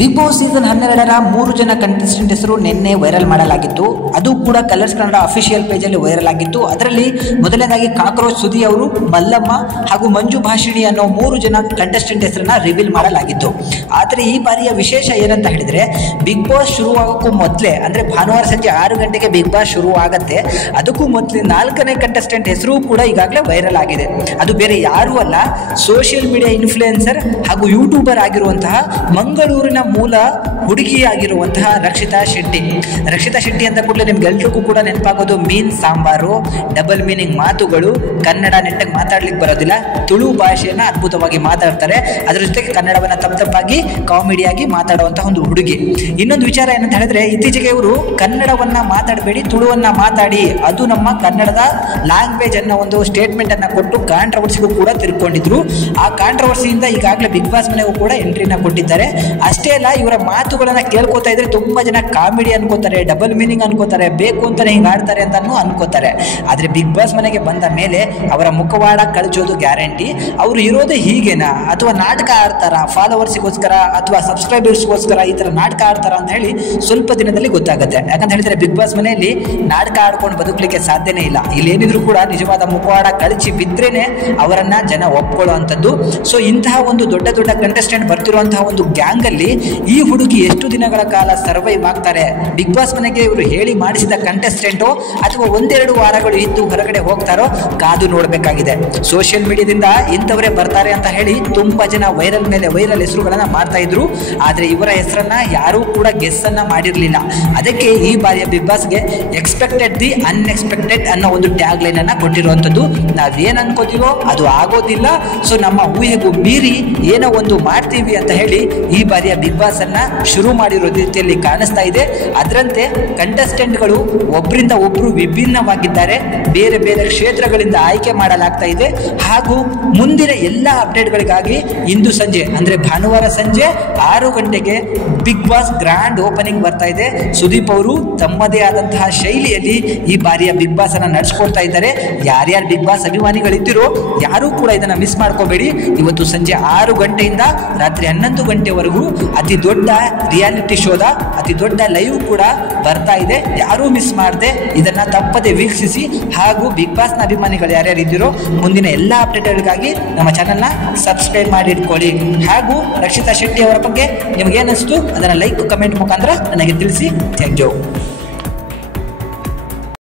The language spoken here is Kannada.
ಬಿಗ್ ಬಾಸ್ ಸೀಸನ್ 12ರ 3 ಜನ ಕಂಟೆಸ್ಟೆಂಟ್ ಹೆಸರು ನಿನ್ನೆ ವೈರಲ್ ಮಾಡಲಾಗಿತ್ತು. ಅದು ಕೂಡ ಕಲರ್ಸ್ ಕನ್ನಡ ಅಫಿಷಿಯಲ್ ಪೇಜಲ್ಲಿ ವೈರಲ್ ಆಗಿತ್ತು. ಅದರಲ್ಲಿ ಮೊದಲನೇದಾಗಿ ಕಾಕ್ರೋಚ್ ಸುದಿ ಅವರು, ಮಲ್ಲಮ್ಮ ಹಾಗೂ ಮಂಜು ಭಾಷಿಣಿ ಅನ್ನೋ 3 ಜನ ಕಂಟೆಸ್ಟೆಂಟ್ ಹೆಸರನ್ನ ರಿವೀಲ್ ಮಾಡಲಾಗಿತ್ತು. ಆದರೆ ಈ ಬಾರಿಯ ವಿಶೇಷ ಏನಂತ ಹೇಳಿದ್ರೆ, ಬಿಗ್ ಬಾಸ್ ಶುರುವಾಗೋಕ್ಕೂ ಮೊದಲೇ ಅಂದರೆ ಭಾನುವಾರ ಸಂಜೆ 6 ಗಂಟೆಗೆ ಬಿಗ್ ಬಾಸ್ ಶುರು ಆಗತ್ತೆ. ಅದಕ್ಕೂ ಮೊದಲೇ 4ನೇ ಕಂಟೆಸ್ಟೆಂಟ್ ಹೆಸರು ಕೂಡ ಈಗಾಗಲೇ ವೈರಲ್ ಆಗಿದೆ. ಅದು ಬೇರೆ ಯಾರೂ ಅಲ್ಲ, ಸೋಷಿಯಲ್ ಮೀಡಿಯಾ ಇನ್ಫ್ಲೂಯೆನ್ಸರ್ ಹಾಗೂ ಯೂಟ್ಯೂಬರ್ ಆಗಿರುವಂತಹ ಮಂಗಳೂರಿನ ಮೂಲ ಹುಡುಗಿಯಾಗಿರುವಂತಹ ರಕ್ಷಿತಾ ಶೆಟ್ಟಿ ಅಂತ ಕೂಡಲೇ ನಿಮ್ಗೆಲ್ರಿಗೂ ಕೂಡ ನೆನಪಾಗೋದು ಮೀನ್ ಸಾಂಬಾರು, ಡಬಲ್ ಮೀನಿಂಗ್ ಮಾತುಗಳು, ಕನ್ನಡ ನೆಟ್ಟಗೆ ಮಾತಾಡ್ಲಿಕ್ಕೆ ಬರೋದಿಲ್ಲ, ತುಳು ಭಾಷೆಯನ್ನ ಅದ್ಭುತವಾಗಿ ಮಾತಾಡ್ತಾರೆ, ಅದರ ಜೊತೆಗೆ ಕನ್ನಡವನ್ನ ತಪ್ಪಾಗಿ ಕಾಮಿಡಿಯಾಗಿ ಮಾತಾಡುವಂತಹ ಒಂದು ಹುಡುಗಿ. ಇನ್ನೊಂದು ವಿಚಾರ ಏನಂತ ಹೇಳಿದ್ರೆ, ಇತ್ತೀಚೆಗೆ ಇವರು ಕನ್ನಡವನ್ನ ಮಾತಾಡಬೇಡಿ, ತುಳುವನ್ನ ಮಾತಾಡಿ, ಅದು ನಮ್ಮ ಕನ್ನಡದ ಲ್ಯಾಂಗ್ವೇಜ್ ಅನ್ನೋ ಒಂದು ಸ್ಟೇಟ್ಮೆಂಟ್ ಅನ್ನ ಕೊಟ್ಟು ಕಾಂಟ್ರವರ್ಸಿಗೂ ಕೂಡ ತಿರ್ಕೊಂಡಿದ್ರು. ಆ ಕಾಂಟ್ರವರ್ಸಿಯಿಂದ ಈಗಾಗಲೇ ಬಿಗ್ ಬಾಸ್ ಮನೆಗೂ ಕೂಡ ಎಂಟ್ರಿನ ಕೊಟ್ಟಿದ್ದಾರೆ. ಅಷ್ಟೇ ಅಲ್ಲ, ಇವರ ಮಾತುಗಳನ್ನ ಕೇಳ್ಕೊತಾ ಇದ್ರೆ ತುಂಬಾ ಜನ ಕಾಮಿಡಿ ಅನ್ಕೋತಾರೆ, ಡಬಲ್ ಮೀನಿಂಗ್ ಅನ್ಕೋತಾರೆ, ಬೇಕು ಅಂತಾನೆ ಹಿಂಗೆ ಆಡ್ತಾರೆ ಅಂತಾನು ಅನ್ಕೋತಾರೆ. ಆದ್ರೆ ಬಿಗ್ ಬಾಸ್ ಮನೆಗೆ ಬಂದ ಮೇಲೆ ಅವರ ಮುಖವಾಡ ಕಳಚೋದು ಗ್ಯಾರಂಟಿ. ಅವರು ಇರೋದೇ ಹೀಗೇನಾ ಅಥವಾ ನಾಟಕ ಆಡ್ತಾರ, ಫಾಲೋವರ್ಸ್ಗೋಸ್ಕರ ಅಥವಾ ಸಬ್ಸ್ಕ್ರೈಬರ್ಸ್ಗೋಸ್ಕರ ಈ ತರ ನಾಟಕ ಆಡ್ತಾರ ಅಂತ ಹೇಳಿ ಸ್ವಲ್ಪ ದಿನದಲ್ಲಿ ಗೊತ್ತಾಗುತ್ತೆ. ಯಾಕಂತ ಹೇಳಿದ್ರೆ ಬಿಗ್ ಬಾಸ್ ಮನೆಯಲ್ಲಿ ನಾಟಕ ಆಡ್ಕೊಂಡು ಬದುಕಲಿಕ್ಕೆ ಸಾಧ್ಯನೇ ಇಲ್ಲ. ಇಲ್ಲಿ ಏನಿದ್ರು ಕೂಡ ನಿಜವಾದ ಮುಖವಾಡ ಕಳಚಿ ಬಿದ್ರೇನೆ ಅವರನ್ನ ಜನ ಒಪ್ಕೊಳ್ಳೋ ಅಂಥದ್ದು. ಸೊ ಇಂತಹ ಒಂದು ದೊಡ್ಡ ದೊಡ್ಡ ಕಂಟೆಸ್ಟೆಂಟ್ ಬರ್ತಿರುವಂತಹ ಒಂದು ಗ್ಯಾಂಗ್ ಅಲ್ಲಿ ಈ ಹುಡುಗಿ ಎಷ್ಟು ದಿನಗಳ ಕಾಲ ಸರ್ವೈವ್ ಆಗ್ತಾರೆ, ಬಿಗ್ ಬಾಸ್ ಮನೆಗೆ ಇವರು ಹೇಳಿ ಮಾಡಿಸಿದ ಕಂಟೆಸ್ಟೆಂಟೋ ಅಥವಾ 1-2 ವಾರಗಳು ಇದ್ದು ಹೊರಗಡೆ ಹೋಗ್ತಾರೋ ಕಾದು ನೋಡಬೇಕಾಗಿದೆ. ಸೋಷಿಯಲ್ ಮೀಡಿಯಾದಿಂದ ಇಂಥವರೇ ಬರ್ತಾರೆ ಅಂತ ಹೇಳಿ ತುಂಬಾ ಜನ ವೈರಲ್ ಮೇಲೆ ವೈರಲ್ ಹೆಸರುಗಳನ್ನ ಮಾಡ್ತಾ ಇದ್ರು. ಆದ್ರೆ ಇವರ ಹೆಸರನ್ನ ಯಾರೂ ಕೂಡ ಗೆಸ್ ಅನ್ನ ಮಾಡಿರ್ಲಿಲ್ಲ. ಅದಕ್ಕೆ ಈ ಬಾರಿಯ ಬಿಗ್ ಬಾಸ್ಗೆ ಎಕ್ಸ್ಪೆಕ್ಟೆಡ್ ದಿ ಅನ್ಎಕ್ಸ್ಪೆಕ್ಟೆಡ್ ಅನ್ನೋ ಒಂದು ಟ್ಯಾಗ್ ಲೈನ್ ಅನ್ನ ಕೊಟ್ಟಿರುವಂತದ್ದು. ನಾವೇನ್ ಅನ್ಕೋತೀವೋ ಅದು ಆಗೋದಿಲ್ಲ, ಸೊ ನಮ್ಮ ಊಹೆಗೂ ಮೀರಿ ಏನೋ ಒಂದು ಮಾಡ್ತೀವಿ ಅಂತ ಹೇಳಿ ಈ ಬಾರಿಯ ಬಿಗ್ ಬಾಸ್ ಅನ್ನ ಶುರು ಮಾಡಿರೋ ರೀತಿಯಲ್ಲಿ ಕಾಣಿಸ್ತಾ ಇದೆ. ಅದರಂತೆ ಕಂಟೆಸ್ಟೆಂಟ್ಗಳು ಒಬ್ಬರಿಂದ ಒಬ್ರು ವಿಭಿನ್ನವಾಗಿದ್ದಾರೆ, ಬೇರೆ ಬೇರೆ ಕ್ಷೇತ್ರಗಳಿಂದ ಆಯ್ಕೆ ಮಾಡಲಾಗ್ತಾ ಇದೆ. ಹಾಗೂ ಮುಂದಿನ ಎಲ್ಲ ಅಪ್ಡೇಟ್ಗಳಿಗಾಗಿ ಇಂದು ಸಂಜೆ ಅಂದ್ರೆ ಭಾನುವಾರ ಸಂಜೆ 6 ಗಂಟೆಗೆ ಬಿಗ್ ಬಾಸ್ ಗ್ರ್ಯಾಂಡ್ ಓಪನಿಂಗ್ ಬರ್ತಾ ಇದೆ. ಸುದೀಪ್ ಅವರು ತಮ್ಮದೇ ಆದಂತಹ ಶೈಲಿಯಲ್ಲಿ ಈ ಬಾರಿಯ ಬಿಗ್ ಬಾಸ್ ಅನ್ನ ನಡೆಸ್ಕೊಡ್ತಾ ಇದ್ದಾರೆ. ಯಾರ್ಯಾರು ಬಿಗ್ ಬಾಸ್ ಅಭಿಮಾನಿಗಳಿದ್ದೀರೋ ಯಾರೂ ಕೂಡ ಇದನ್ನ ಮಿಸ್ ಮಾಡ್ಕೋಬೇಡಿ. ಇವತ್ತು ಸಂಜೆ 6 ಗಂಟೆಯಿಂದ ರಾತ್ರಿ 11 ಗಂಟೆವರೆಗೂ ಅತಿ ದೊಡ್ಡ ರಿಯಾಲಿಟಿ ಶೋದ ಅತಿ ದೊಡ್ಡ ಲೈವ್ ಕೂಡ ಬರ್ತಾ ಇದೆ. ಯಾರೂ ಮಿಸ್ ಮಾಡದೆ ಇದನ್ನ ತಪ್ಪದೆ ವೀಕ್ಷಿಸಿ. ಹಾಗೂ ಬಿಗ್ ಬಾಸ್ ನ ಅಭಿಮಾನಿಗಳು ಯಾರ್ಯಾರು ಇದ್ದೀರೋ ಮುಂದಿನ ಎಲ್ಲ ಅಪ್ಡೇಟ್ಗಳಿಗಾಗಿ ನಮ್ಮ ಚಾನೆಲ್ನ ಸಬ್ಸ್ಕ್ರೈಬ್ ಮಾಡಿ ಇಟ್ಕೊಳ್ಳಿ. ಹಾಗೂ ರಕ್ಷಿತಾ ಶೆಟ್ಟಿ ಅವರ ಬಗ್ಗೆ ನಿಮ್ಗೆ ಏನಿಸ್ತು ಅದನ್ನ ಲೈಕ್ ಕಮೆಂಟ್ ಮುಖಾಂತರ ನನಗೆ ತಿಳಿಸಿ. Thank you.